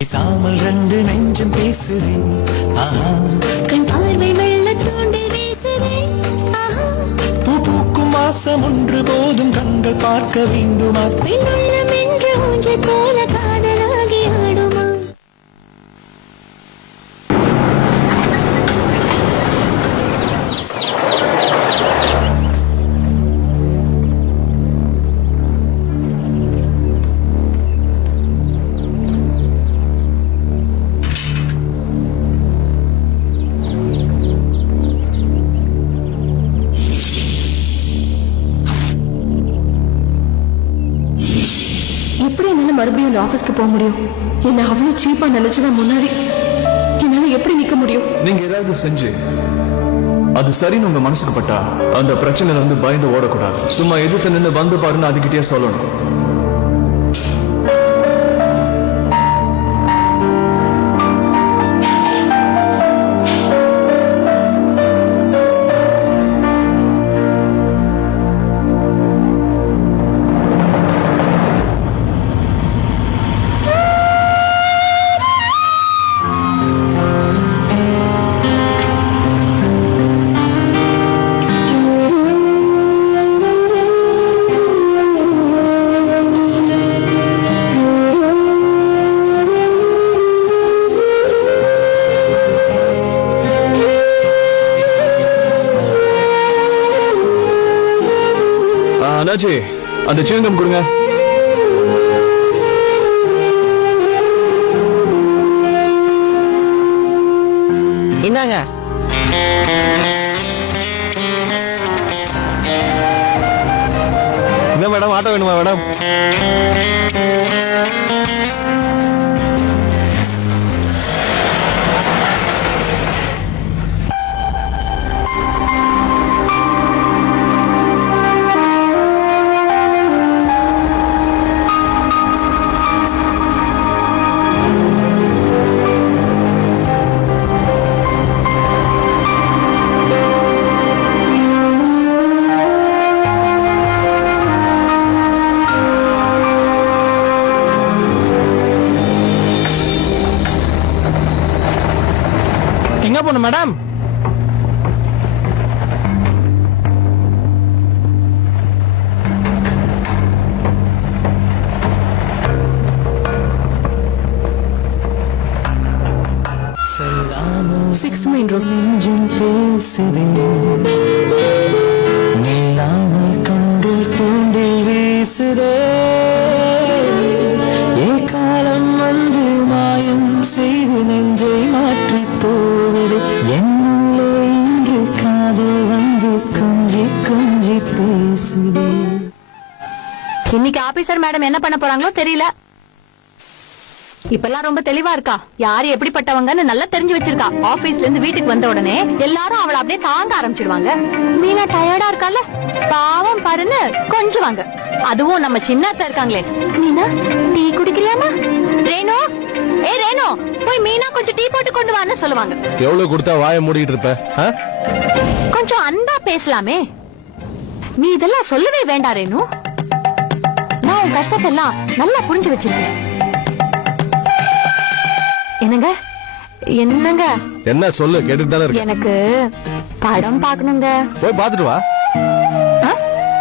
பேசாமல் ரெண்டு நெஞ்சம் பேசுதே கண் பார்வை வெள்ள தூண்டி வீசுதே பூ பூக்கும் மாசம் ஒன்று போதும் கண்கள் பார்க்க வேண்டுமா பெண்ணுள்ளம் என்று ஊஞ்சல் போல காதலாகி ஆடுமா எப்படி என்னால மறுபடியும் இந்த ஆபீஸ்க்கு போக முடியும்? என்ன அவ்வளவு சீப்பா நினைச்சுதான் முன்னாடி என்னால எப்படி நிக்க முடியும்? நீங்க ஏதாவது செஞ்சு அது சரின்னு உங்க மனசுக்கு பட்டா அந்த பிரச்சனையில இருந்து பயந்து ஓடக்கூடாது. சும்மா எதிர்த்து நின்று வந்து பாருன்னு அதுகிட்டே சொல்லணும். அண்ணாச்சி, அந்த சிவங்கம் கொடுங்க. இந்தாங்க. என்ன மேடம், ஆட்டோ வேணுமா மேடம்? எங்க போன மேடம்? Sixth main road. நெஞ்சம் பேசுதே நில்லாமல் கண்கள் தூண்டி வீசுதே காலம் வந்து மாயம் செய்து நெஞ்சை மாற்றி போவது என்னுள்ளே இன்று காதல் வந்து கொஞ்சி கொஞ்சி பேசுதே. இன்னைக்கு ஆபீசர் மேடம் என்ன பண்ண போறாங்களோ தெரியல. இப்பெல்லாம் ரொம்ப தெளிவா இருக்கா. யாரு எப்படிப்பட்டவங்கன்னு நல்லா தெரிஞ்சு வச்சிருக்கா. ஆபீஸ்ல இருந்து வீட்டுக்கு வந்த உடனே எல்லாரும் அவளை அப்படியே தாங்க ஆரம்பிச்சிடுவாங்க. மீனா டயர்டா இருக்கால, பாவம் பாருன்னு கொஞ்சுவாங்க. அதுவும் நம்ம சின்னத்த இருக்காங்களே, மீனா டீ குடிக்கிறியாமா? ரேணு, ஏ ரேணு, போய் மீனா கொஞ்சம் டீ போட்டு கொண்டு வான்னு சொல்லுவாங்க. எவ்வளவு கொடுத்தா வாயை மூடிட்டு இருப்ப? கொஞ்சம் அன்பா பேசலாமே. நீ இதெல்லாம் சொல்லவே வேண்டாம் ரேணு. நான் உன் கஷ்டத்தெல்லாம் நல்லா புரிஞ்சு வச்சிருக்கேன். என்னங்க என்னங்க? என்ன சொல்லு, கேட்டுட்டு தானே இருக்க. எனக்கு படம் பாக்கணுங்க. போய் பாத்துட்டு வா.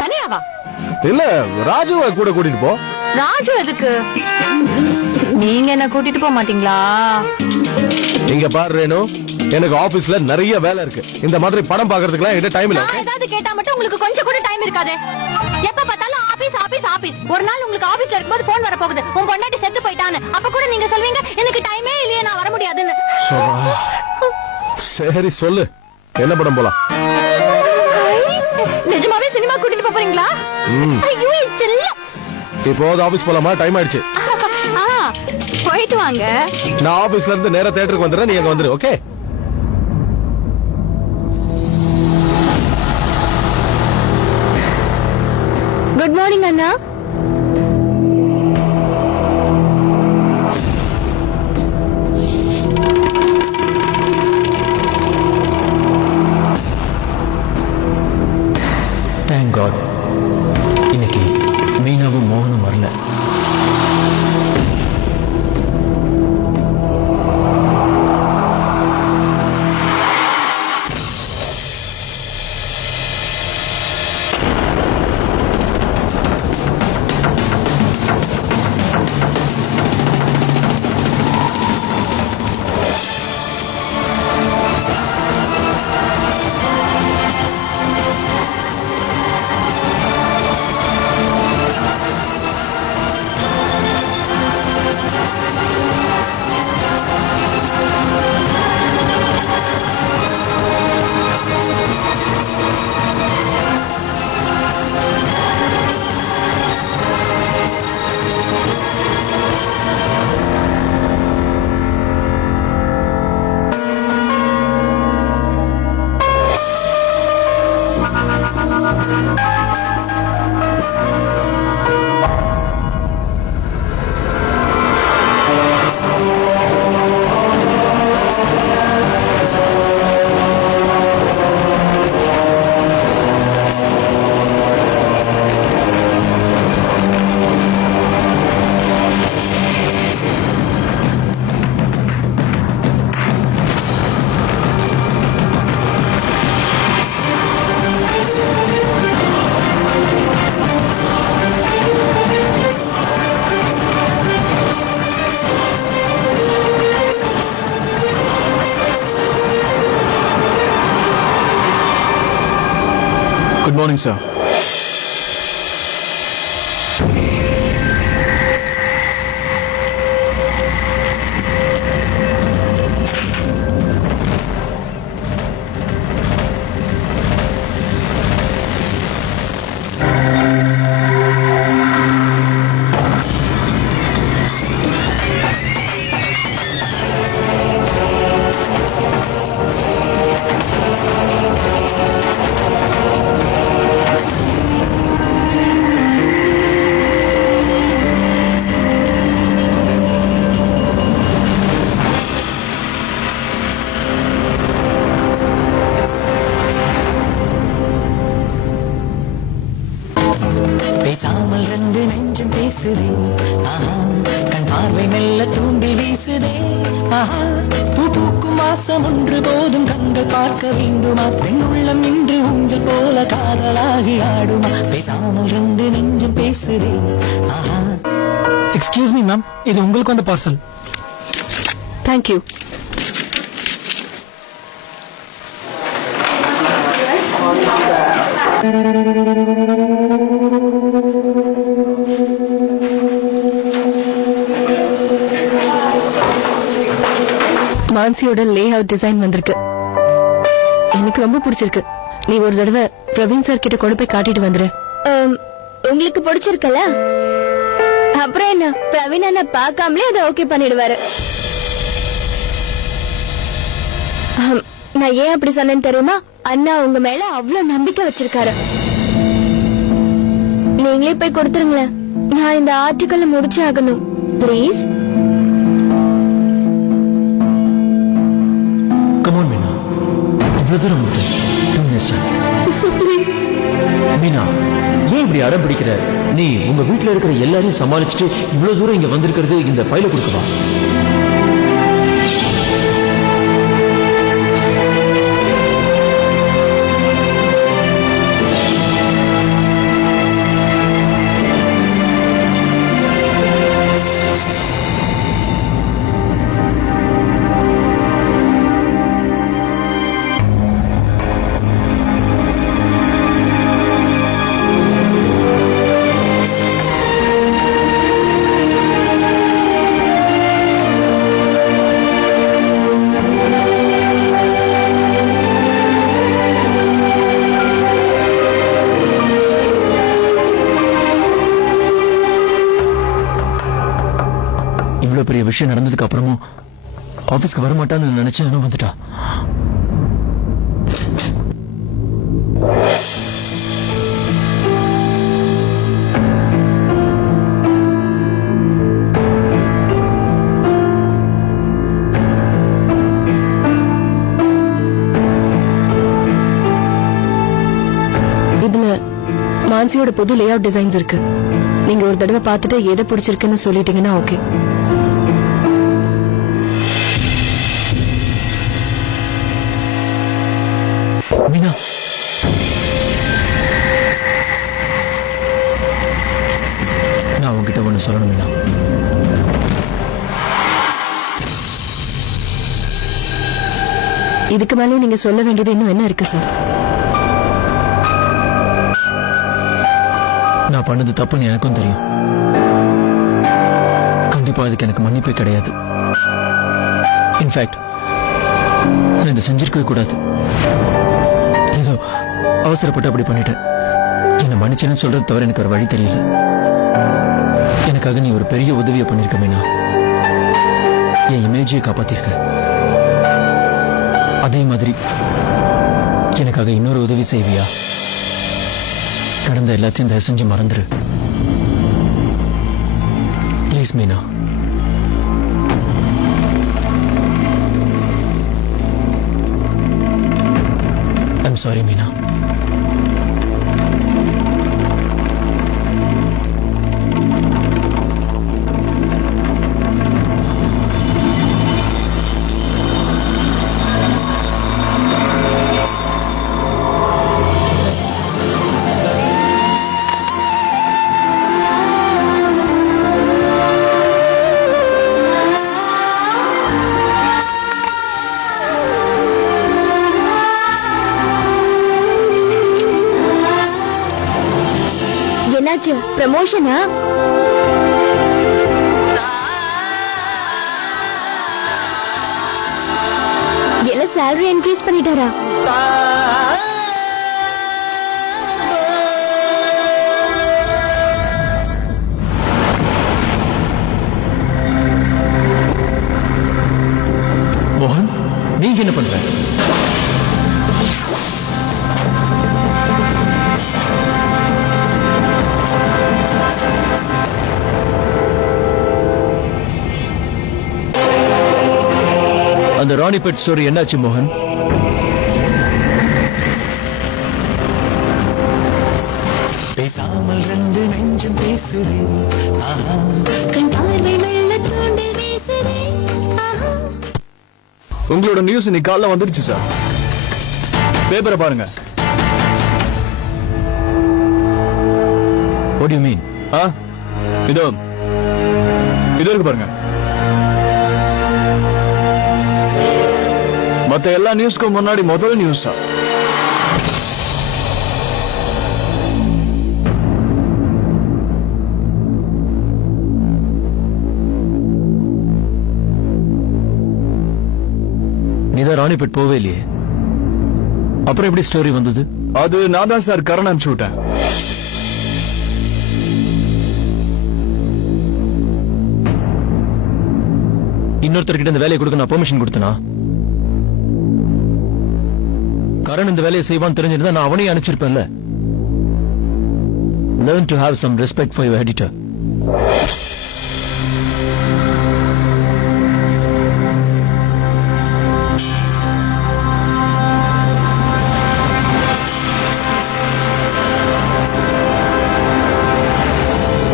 தனியாவா? இல்ல, ராஜுவை கூட கூட்டிட்டு போ. ராஜு எதுக்கு? நீங்க என்ன கூட்டிட்டு போக மாட்டீங்களா? இங்க பாரு ரேணு, எனக்கு ஆபீஸ்ல நிறைய வேலை இருக்கு. இந்த மாதிரி படம் பாக்குறதுக்குலாம் என்கிட்ட டைம் இல்ல. நான் ஏதாவது கேட்டா மட்டும் உங்களுக்கு கொஞ்சம் கூட டைம் இருக்காது. எப்ப பார்த்தாலும் ஆபீஸ் ஆபீஸ் ஆபீஸ். ஒரு நாள் உங்களுக்கு ஆபீஸ்ல இருக்கும்போது போன் வர போகுது, உன் பொண்டாட்டி செத்து போயிட்டான்னு. அப்ப கூட நீங்க சொல்வீங்க எனக்கு டைமே இல்லையே, நான் வர முடியாதுன்னு. சரி சொல்லு, என்ன படம் போலாம்? நிஜமாவே சினிமா கூட்டிட்டு போறீங்களா? ஐயோ செல்லம். இப்போ ஆபீஸ் போலாமா? டைம் ஆயிடுச்சு. போயிட்டு வாங்க. நான் ஆபீஸ்ல இருந்து நேரா தியேட்டருக்கு வந்துடுறேன், நீ அங்க வந்துரு. ஓகே? குட் மார்னிங் அண்ணா. தேங்க் காட், இன்னைக்கு மீனாவும் மோகனும் வரல. Morning sir. பேசாமல் ரெண்டு நெஞ்சம் பேசுதே, ஆஹா, கண் பார்வை மெல்ல தூண்டி வீசுதே, ஆஹா, பூ பூக்கும் மாசம் ஒன்று போதும் கண்கள் பார்க்க வேண்டுமா, பெண் உள்ளம் நின்று ஊஞ்சல் போல காதலாகி ஆடுமா, பேசாமல் ரெண்டு நெஞ்சம் பேசுதே, ஆஹா. எக்ஸ்கியூஸ் மீ மேம், இது உங்களுக்கு வந்த பார்சல். தேங்க்யூ. மான்சியோட லே அவுட் டிசைன் வந்திருக்கு. எனக்கு ரொம்ப பிடிச்சிருக்கு. நீ ஒரு தடவை பிரவீன் சார் கிட்ட கொண்டு போய் காட்டிட்டு வந்துரு. உங்களுக்கு பிடிச்சிருக்கல, அப்புறம் என்ன, பிரவீன் அண்ணா பார்க்காமலே அதை ஓகே பண்ணிடுவாரு. நான் ஏன் அப்படி சொன்னேன்னு தெரியுமா? அண்ணா உங்க மேல அவ்வளவு நம்பிக்கை வச்சிருக்காரு. நீங்களே போய் கொடுத்துருங்களேன். நான் இந்த ஆர்டிக்கல் முடிச்சு ஆகணும். ப்ளீஸ். கமான் மீனா, இவ்வளவு தூரம் வந்து மீனா, ஏன் இப்படி அடம் பிடிக்கிற? நீ உங்க வீட்டுல இருக்கிற எல்லாரையும் சமாளிச்சுட்டு இவ்வளவு தூரம் இங்க வந்திருக்கிறது இந்த ஃபைல கொடுக்கவா? இவ்வளவு பெரிய விஷயம் நடந்ததுக்கு அப்புறமும் ஆபீஸ்க்கு வரமாட்டான்னு நினைச்சேன். வந்துட்டா. இதுல மான்சியோட புது லே அவுட் டிசைன்ஸ் இருக்கு. நீங்க ஒரு தடவை பார்த்துட்டு எதை பிடிச்சிருக்குன்னு சொல்லிட்டீங்கன்னா ஓகே. மீனா, நான் உங்ககிட்ட ஒண்ணு சொல்லணும் மீனா. இதுக்கு மேலே நீங்க சொல்ல வேண்டியது இன்னும் என்ன இருக்கு சார்? நான் பண்ணது தப்புன்னு எனக்கும் தெரியும். கண்டிப்பா அதுக்கு எனக்கு மன்னிப்பே கிடையாது. இன்ஃபேக்ட் நான் இதை செஞ்சிருக்கவே கூடாது. ஏதோ அவசரப்பட்டு அப்படி பண்ணிட்டேன். என்ன மன்னிச்சேன்னு சொல்றது தவிர எனக்கு ஒரு வழி தெரியல. எனக்காக நீ ஒரு பெரிய உதவியை பண்ணிருக்க மீனா. என் இமேஜையை காப்பாத்திருக்க. அதே மாதிரி எனக்காக இன்னொரு உதவி செய்வியா? நடந்த எல்லாத்தையும் தயவு செஞ்சு மறந்துரு please Meena. I'm sorry Meena. ப்ரமோஷனா? எல்லாம் salary increase பண்ணிட்டாரா? மோகன், நீங்க என்ன பண்ற? அந்த ராணிபேட் ஸ்டோரி என்னாச்சு மோகன்? பேசாமல் ரெண்டு நெஞ்சம் பேசுதே, ஆஹா, கண் பார்வை மெல்ல தூண்டி வீசுதே, ஆஹா. உங்களோட நியூஸ் இன்னைக்கு காலைல வந்துருச்சு சார். பேப்பரை பாருங்க. What do you mean? இதோ இருக்கு பாருங்க. மத்த எல்லா நியூஸ்க்கும் முன்னாடி முதல் நியூஸ் தான். நீதான் ராணிபேட் போவே இல்லையே, அப்புறம் எப்படி ஸ்டோரி வந்தது? அது நான் தான் சார் கரண் அனுப்பிச்சு விட்டேன். இன்னொருத்தர்கிட்ட இந்த வேலையை கொடுக்க நான் பெர்மிஷன் கொடுத்தனா? கரண் இந்த வேலையை செய்வான்னு தெரிஞ்சிருந்தா நான் அவனையும் அனுப்பிச்சிருப்பேன்ல. Learn to have some respect for your editor.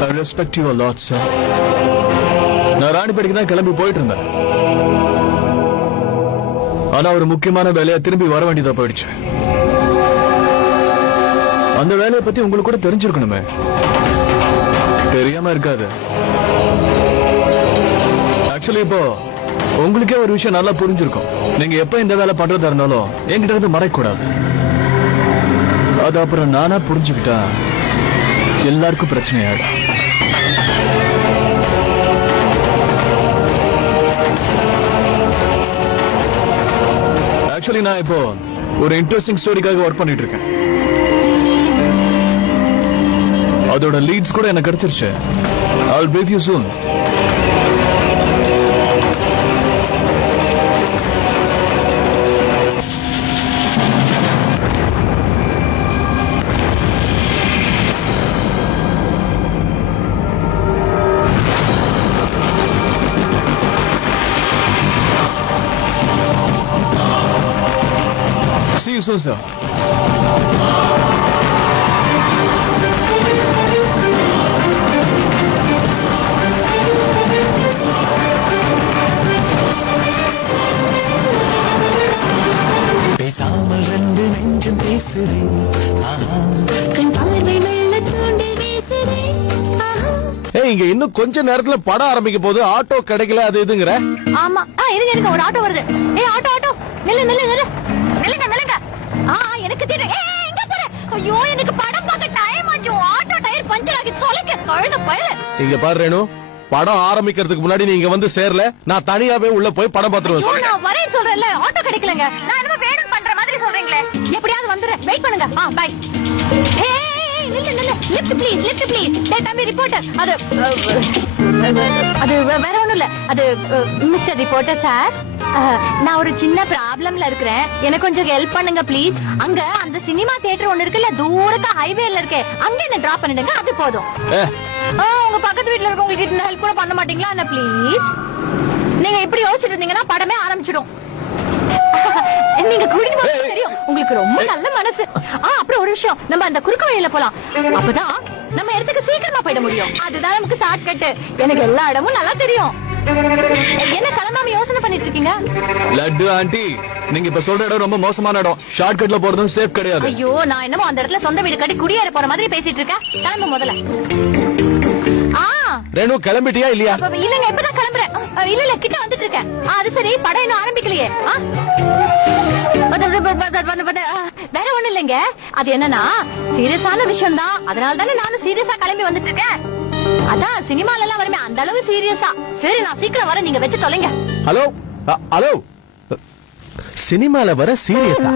I respect you a lot, sir. நான் ராணிப்பேட்டைக்கு தான் கிளம்பி போயிட்டு இருந்தேன். ஆனா ஒரு முக்கியமான வேலையா திரும்பி வர வேண்டியதா போயிடுச்சு. அந்த வேலையை பத்தி உங்களுக்கு கூட தெரிஞ்சிருக்கணுமே. தெரியாம இருக்காது. ஆக்சுவலி இப்போ உங்களுக்கே ஒரு விஷயம் நல்லா புரிஞ்சிருக்கும். நீங்க எப்ப இந்த வேலை பண்றதா இருந்தாலும் என்கிட்ட இருந்து மறைக்க கூடாது. அது அப்புறம் நானா புரிஞ்சுக்கிட்டா எல்லாருக்கும் பிரச்சனை ஆயிடும். ஆக்சுவலி நான் இப்போ ஒரு இன்ட்ரெஸ்டிங் ஸ்டோரிக்காக ஒர்க் பண்ணிட்டு இருக்கேன். அதோட லீட்ஸ் கூட எனக்கு கிடைச்சிருச்சு. I'll brief you soon. See you soon, sir. பேசாமல் ரெண்டு நெஞ்சம் பேசுதே, ஆஹா, கண் பார்வை மெல்ல தூண்டி வீசுதே, ஆஹா. இங்க இன்னும் கொஞ்ச நேரத்துல படம் ஆரம்பிக்க போது ஆட்டோ கிடைக்கல அது இதுங்கற. ஆமா இருங்க ஒரு ஆட்டோ வருது. ஆட்டோ நில்லு நில்லுங்க. எனக்கு தெரியும். எங்க போற? ஐயோ எனக்கு படம் பார்க்க டைம் ஆச்சு. ஆட்டோ டயர் பஞ்சர் ஆகி தொலைக்க கழுத பயல. இங்க பாரு ரேணு, படம் ஆரம்பிக்கிறதுக்கு முன்னாடி நீங்க வந்து சேரல, நான் தனியாவே உள்ள போய் படம் பாத்துருவேன். நான் வரேன் சொல்றேன்ல, ஆட்டோ கிடைக்கலங்க. நான் என்னமோ வேணும் பண்ற மாதிரி சொல்றீங்களே. எப்படியாவது வந்துறேன், வெயிட் பண்ணுங்க. பை. நில்லு லிஃப்ட் ப்ளீஸ். டேய் தம்பி ரிப்போர்ட்டர். அது வேற ஒண்ணும் இல்ல. அது மிஸ்டர் ரிப்போர்ட்டர் சார், நான் ஒரு சின்ன ப்ராப்ளம்ல இருக்கிறேன். எனக்கு கொஞ்சம் ஹெல்ப் பண்ணுங்க ப்ளீஸ். அங்க அந்த சினிமா தியேட்டர் ஒண்ணு இருக்குல்ல, தூரத்துல ஹைவேல இருக்கே, அங்க என்ன டிராப் பண்ணிடுங்க, அது போதும். உங்க பக்கத்து வீட்டுல இருக்கவங்களுக்கு ஹெல்ப் கூட பண்ண மாட்டீங்களா என்ன ப்ளீஸ்? நீங்க இப்படி யோசிச்சுட்டு இருந்தீங்கன்னா படமே ஆரம்பிச்சிடும். நீங்க கூட்டிட்டு போக தெரியும், உங்களுக்கு ரொம்ப நல்ல மனசு. அப்புறம் ஒரு விஷயம், நம்ம அந்த குறுக்கு வழியில போலாம். அப்பதான் நம்ம இடத்துக்கு சீக்கிரமா போயிட முடியும். அதுதான் நமக்கு ஷார்ட் கட். எனக்கு எல்லா இடமும் நல்லா தெரியும். என்ன கிளம்பாம யோசனை பண்ணிட்டு இருக்கீங்க? லட்டு ஆண்டி, நீங்க இப்ப சொல்ற இடம் ரொம்ப மோசமான இடம். ஷார்ட் கட்ல போறதும் சேஃப் கிடையாது. ஐயோ, நான் என்னமோ அந்த இடத்துல சொந்த வீடு கட்டி குடியேற போற மாதிரி பேசிட்டு இருக்கேன். கிளம்பு முதல்ல. ரேணு கிளம்பிட்டியா இல்லையா? இல்லங்க, இப்பதான் கிளம்புறேன். இல்ல இல்ல கிட்ட வந்துட்டு இருக்கேன். அது சரி, படம் இன்னும் ஆரம்பிக்கலையே. வேற ஒண்ணு இல்லைங்க. அது என்னன்னா சீரியஸான விஷயம் தான். அதனால தானே நானும் சீரியஸா கிளம்பி வந்துட்டு இருக்கேன். அதான் சினிமால எல்லாம் வருமே அந்த அளவு சீரியஸா. சரி நான் சீக்கிரம் வரேன், நீங்க வச்சு தொலைங்க. ஹலோ ஹலோ, சினிமால வர சீரியஸா?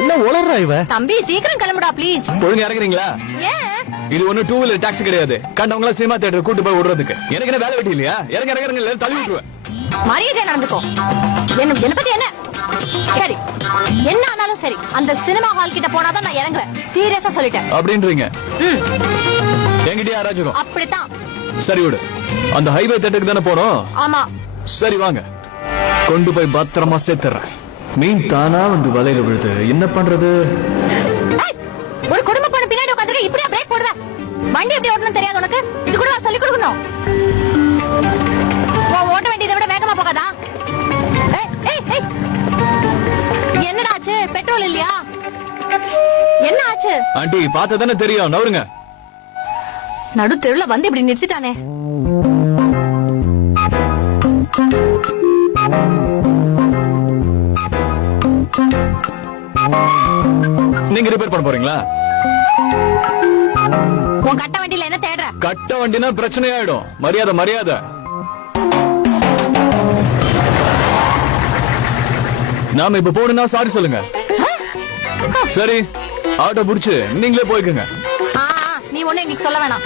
என்ன உளறா இவ? தம்பி சீக்கிரம் கிளம்புடா ப்ளீஸ். ஒழுங்கா இறங்குறீங்களா? ஏன் இது ஒண்ணு 2 வீலர் டாக்ஸி கிடையாது. கண்டவங்கள சினிமா தியேட்டர் கூட்டு போய் விடுறதுக்கு. எனக்கு என்ன வேலை வெட்டி இல்லையா? இறங்க இறங்க தள்ளி விட்டுருவேன். மரியாதை நடந்துக்கோ. என்ன பத்தி என்ன? சரி என்ன ஆனாலும் சரி, அந்த சினிமா ஹால் கிட்ட போனாதான் நான் இறங்குவேன். சீரியஸா சொல்லிட்டேன். அப்படின்றீங்க? என்கிட்டயே யாராச்சும்? அப்படித்தான். சரி விடு, அந்த ஹைவே தியேட்டருக்கு தானே போனோம். ஆமா. சரி வாங்க, கொண்டு போய் பத்திரமா சேர்த்துறேன். மீன் தானா வந்து வலையில விழுது, என்ன பண்றது? ஒரு குடும்ப பொண்ணு பின்னாடி உட்காந்துட்டு இப்படியா பிரேக் போடுவேன்? வண்டி எப்படி ஓட்டணும் தெரியாது உனக்கு? இது கூட சொல்லி கொடுக்கணும். ஓட்ட வேண்டியதை விட வேகமா போகாதா? என்னடா ஆச்சு? பெட்ரோல் இல்லையா? என்ன ஆச்சு? ஆண்டி பார்த்ததானே தெரியும், நவருங்க. நடு தெருல வந்து இப்படி நிறுத்திட்டானே. நீங்க ரிப்பேர் பண்ண போறீங்களா? உன் கட்ட வண்டியில என்ன தேடுற? கட்ட வண்டினா பிரச்சனை ஆயிடும். மரியாதை மரியாதை. நாம இப்ப போகணும்னா சாரி சொல்லுங்க. சரி ஆட்டோ புடிச்சு நீங்களே போய்க்குங்க. நீ ஒண்ணு எங்களுக்கு சொல்ல வேணாம்.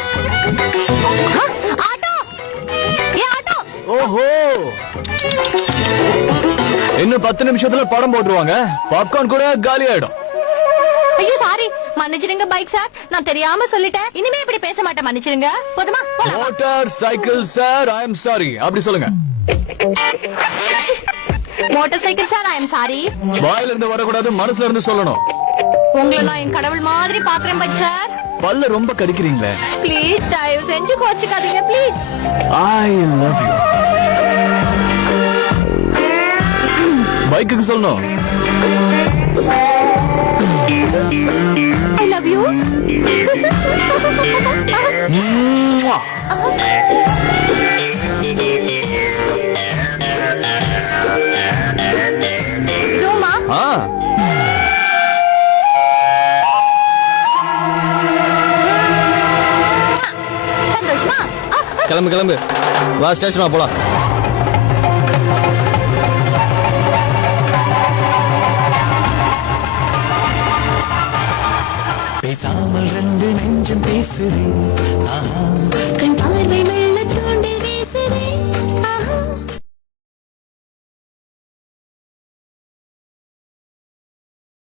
ஆட்டோ, ஏ ஆட்டோ. ஓஹோ, இன்னும் 10 நிமிஷத்துல படம் போட்டுருவாங்க. பாப்கார்ன் கூட காலி ஆயிடும். ஐயோ சாரி, மன்னிச்சிடுங்க பைக் சார், நான் தெரியாம சொல்லிட்டேன். இனிமே இப்படி பேச மாட்டேன், மன்னிச்சிடுங்க. போதுமா? Motor cycle sir, I am sorry. அப்படி சொல்லுங்க. Motor cycle sir, I am sorry. வாயில இருந்து வரக்கூடாது, மனசுல இருந்து சொல்லணும். உங்களை நான் என் கடவுள் மாதிரி பாக்குறேன் பைக் சார். பல்ல ரொம்ப கடிக்கிறீங்களே. ப்ளீஸ் தயவு செஞ்சு கோச்சுக்காதீங்க ப்ளீஸ். I love you. பைக்குக்கு சொல்லணும். I love you. யோமா சந்தோஷமா? கிளம்பு கிளம்பு, வா ஸ்டேஷனா போலாம். பேசாமல் 2 நெஞ்சம் பேசுதே.